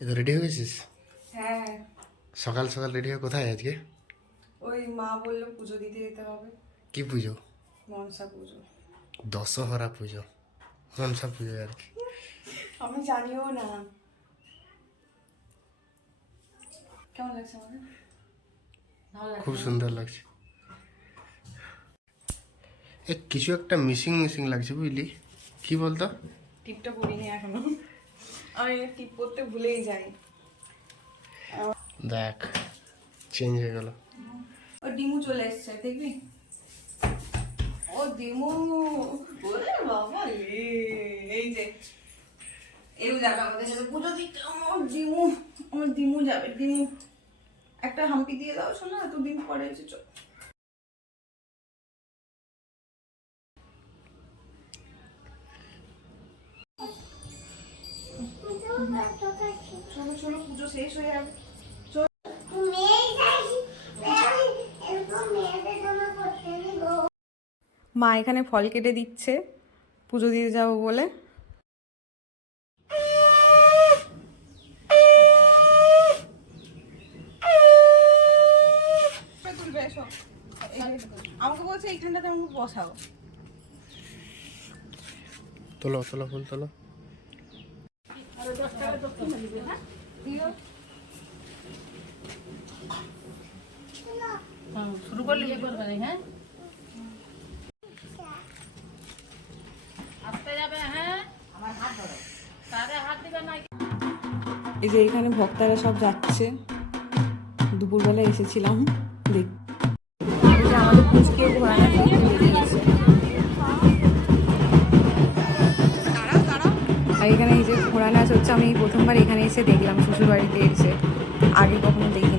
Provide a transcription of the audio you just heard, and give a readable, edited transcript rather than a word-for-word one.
এই তো রেডি হয়ে গেছিস? হ্যাঁ, সকাল সকাল রেডি হয়ে কোথায় আজকে? ওই মা বললো পুজো দিতে যেতে হবে। কি পুজো? মনসা পুজো। দশহরা পুজো, মনসা পুজো আর কি। আমি জানিও না। কেমন লাগছে আমাকে? ভালো লাগছে খুব না? সুন্দর লাগছে। এ কিছু একটা মিসিং মিসিং লাগছে, বুঝলি? কি বলতো? টিপটা পরিনি এখনো। আমি টিপ পরতে ভুলেই যাই। দেখ, চেঞ্জ হয়ে গেল। ও ডিমু চলে এসছে, দেখবি? ও ডিমু, ওরে বাবা রে, এই যে এও যাবে আমাদের সাথে পুজো দিতে। আমার ডিমু যাবে। ডিমু একটা হাম্পি দিয়ে দাও, শোনা এতদিন পরে এসেছো। চলো চলো, পুজো শেষ হয়ে যাবে। মা এখানে ফল কেটে দিচ্ছে পুজো দিতে যাবো বলে। আমাকে বলছে এইখানটাতে আমাকে বসাও। তোলো তোলো, ফুল তোলো। শুরু করলি করবে না, হ্যাঁ আসতে যাবে, হ্যাঁ আমার হাত ধরো, তারে হাত দিবে না। এই যে এখানে ভক্তরা সব যাচ্ছে, দুপুরবেলা এসেছিলাম দেখ। এই যে আমাদের পুচকে ঘোরানো বেরিয়েছে। আর এখানে এই যে ঘোরানো আছে হচ্ছে, আমি প্রথমবার এখানে এসে দেখলাম শ্বশুর বাড়িতে এসে, আগে কখনো দেখি